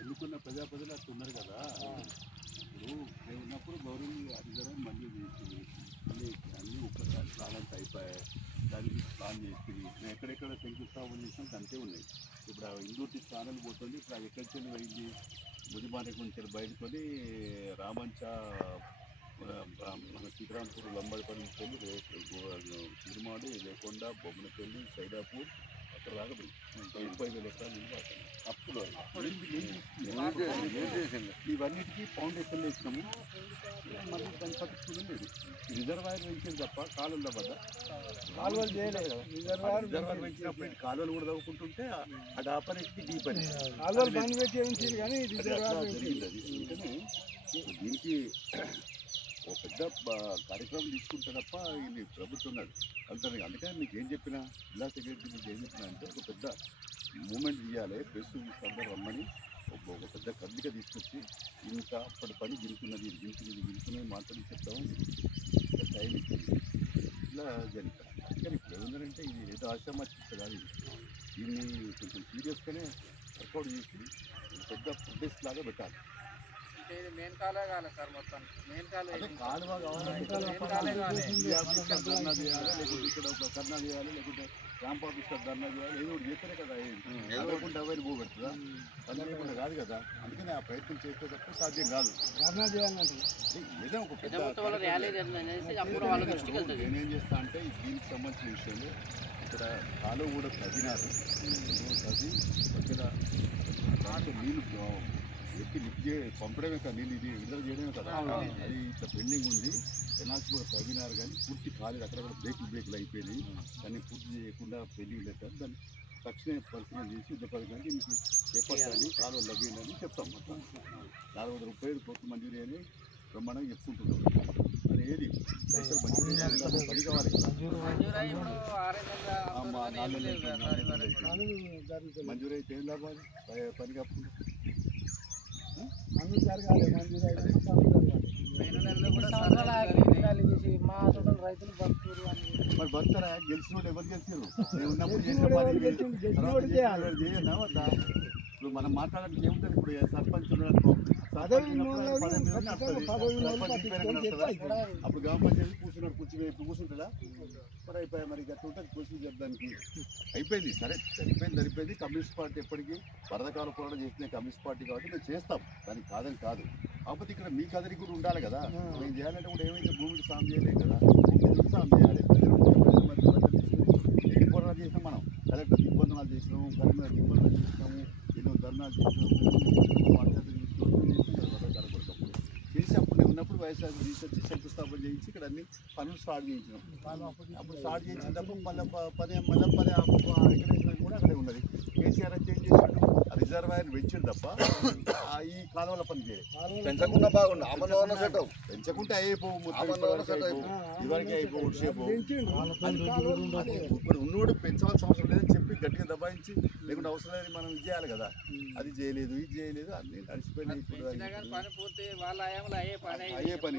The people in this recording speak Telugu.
ఎన్నుకున్న ప్రజాప్రజలు అట్లా ఉన్నారు కదా. ఇప్పుడు మేము ఉన్నప్పుడు గవర్నమెంట్ అధికారం మళ్ళీ చేసింది, అన్నీ ఒక్కసారి ప్లాన్ అంతా అయిపోయాయి. దానికి ప్లాన్ చేసింది. మేము ఎక్కడెక్కడ శంకుస్థాపన చేసినాం అంతే ఉన్నాయి. ఇప్పుడు ఇందూటి ఛానల్ పోతుంది. ఇప్పుడు అది ఎక్కడి నుంచి పోయింది, ముదిమారి నుంచి బయటకొని రామంచ మన సీతారాంపూర్ లంబడిపల్లి నుంచి వెళ్ళి తిరుమాడి లేకొండ బొమ్మనపల్లి సైదాపూర్ అక్కడ దాకా పోయి 30,000 ఎకరాలు నీళ్ళు పడుతుంది. అప్పుడు ఇవన్నిటికీ ఫౌండేషన్లు వేసినాము. మళ్ళీ దాన్ని పట్టించుకుని లేదు. రిజర్వాయర్ పెంచింది తప్ప కాలువల వద్ద కాలువలు చేయలేదు కదా. రిజర్వాయర్ పెంచినప్పుడు కాలువలు కూడా తవ్వుకుంటుంటే అది ఆపరేట్కి డీప్ అని కాలువలు బంద్ పెట్టి కానీ జరిగింది. అది అందుకని దీనికి ఒక పెద్ద కార్యక్రమం తీసుకుంటే తప్ప ఇది ప్రభుత్వం అది వెళ్తాను. అందుకని మీకు ఏం చెప్పినా జిల్లా సెక్రటరీ మీకు ఏం చెప్పినా అంటే ఒక పెద్ద మూమెంట్ తీయాలి. ప్రెస్ అందరూ రమ్మని ఒక పెద్ద కదలిక తీసుకొచ్చి ఇంత అప్పటి పని గిరుకున్నది మాట్లాడి చెప్తాము. టైం ఇస్తుంది ఇట్లా జరుగుతుంది. కానీ ఇప్పుడు ఏముందంటే ఇది ఏదో ఆశ్రమాచిస్తే కాదు. దీన్ని కొంచెం సీరియస్గానే వర్కౌట్ చేసి పెద్ద ప్రొటెస్ట్ లాగా పెట్టాలి. మెయిన్ కాలువ కావాలి సార్, మొత్తం మెయిన్ కాలువ ధర్నా చేయాలి, లేకుంటే ఇక్కడ ఒక ధర్నా చేయాలి, లేకుంటే క్యాంప్ ఆఫీసర్ ధర్నా చేయాలి. ఏదో ఒకటి చేస్తేనే కదా అవ్వకుండా అవన్నీ పోగొట్టుదా పని లేకుండా కాదు కదా. అందుకని ఆ ప్రయత్నం చేస్తే తప్ప సాధ్యం కాదు. ధర్నా చేయాలంటే ఏదో ఒక నేనేం చేస్తా అంటే దీనికి సంబంధించిన విషయంలో ఇక్కడ కాలువ కూడా తవ్వినారు. తవ్వి మధ్యలో నీళ్ళు ఎత్తి లిఫ్ట్ పంపడమే కదా, నీళ్ళు ఇది విడుదల చేయడమే కదా. అది ఇట్లా పెండింగ్ ఉంది. కెనాల్స్ కూడా తవ్వినారు కానీ పూర్తి కాలేదు. అక్కడక్కడ బ్రేకులు అయిపోయినాయి. దాన్ని పూర్తి చేయకుండా పెండింగ్ లేదు. దాన్ని తక్షణ పరిశీలన చేసి యుద్ధ పథకానికి మీకు చేపట్టాలి, కాలువలు లభ్యందని చెప్తాం. మొత్తం 450 కోట్లు మంజూరీ అని బ్రహ్మాండంగా చెప్పుకుంటున్నాం. అది ఏది పైసలు మంజూరీ పని కావాలి. మంజూరీ అయితే ఏం లాభాలు పని కాకుండా అన్ని జరగాలి. మంజూరు అయితే రైతులు బతుకురు మరి బతుకుతారా? గెలిచినోడు ఎవరు గెలిచారు? నేను ఉన్నప్పుడు చేయనా వద్దా? ఇప్పుడు మనం మాట్లాడడానికి ఏముంటుంది? ఇప్పుడు సర్పంచ్ అప్పుడు గ్రామ పంచాయతీ కూర్చున్నాడు, ఇప్పుడు కూర్చుంటాడా? మరి అయిపోయా. మరి గట్టు ఉంటుంది ప్రొసీజర్. దానికి అయిపోయింది. సరే సరిపోయింది. కమ్యూనిస్ట్ పార్టీ ఎప్పటికీ వరదకాల పోరాటం చేసిన కమ్యూనిస్ట్ పార్టీ కాబట్టి మేము చేస్తాం, దానికి కాదని కాదు. కాకపోతే ఇక్కడ మీ కదలిక కూడా ఉండాలి కదా. మేము చేయాలంటే కూడా ఏమైతే భూమికి సాయం చేయలేం కదా, సాయం చేయాలి. ఎన్ని పోరాటాలు చేసినాం మనం. కలెక్టర్ దిగ్బంధనాలు చేసినాము, కరీంనగర్ దిగ్బంధనాలు చేసినాము, ఎన్నో ధర్నాలు చేసినాము, చేసి అప్పుడు నేను ఉన్నప్పుడు వైఎస్ఆర్ తీసుకొచ్చి శంకుస్థాపన చేయించి ఇక్కడ అన్ని పనులు స్టార్ట్ చేయించినాం. అప్పుడు స్టార్ట్ చేయించిన తప్ప మళ్ళీ పని ఎక్కడైనా కూడా అక్కడే ఉన్నది. కేసీఆర్ చేంజ్ చేసాడు, రిజర్వాయర్ పెంచాడు తప్ప ఈ కాలువల పని చేయాలి. పెంచకుండా బాగుండు. పెంచకుంటే అయిపోవు, ఇవరికి అయిపోవు. ఇప్పుడు ఉన్నోడు పెంచవలసిన అవసరం లేదని చెప్పి గట్టిగా దబాయించి లేకుంటే అవసరం లేదని మనం ఇది చేయాలి కదా. అది చేయలేదు, ఇది చేయలేదు, అన్ని నడిచిపోయినాయి. ఇప్పుడు పని పూర్తి వాళ్ళ అయ్యే పని అయ్యే పని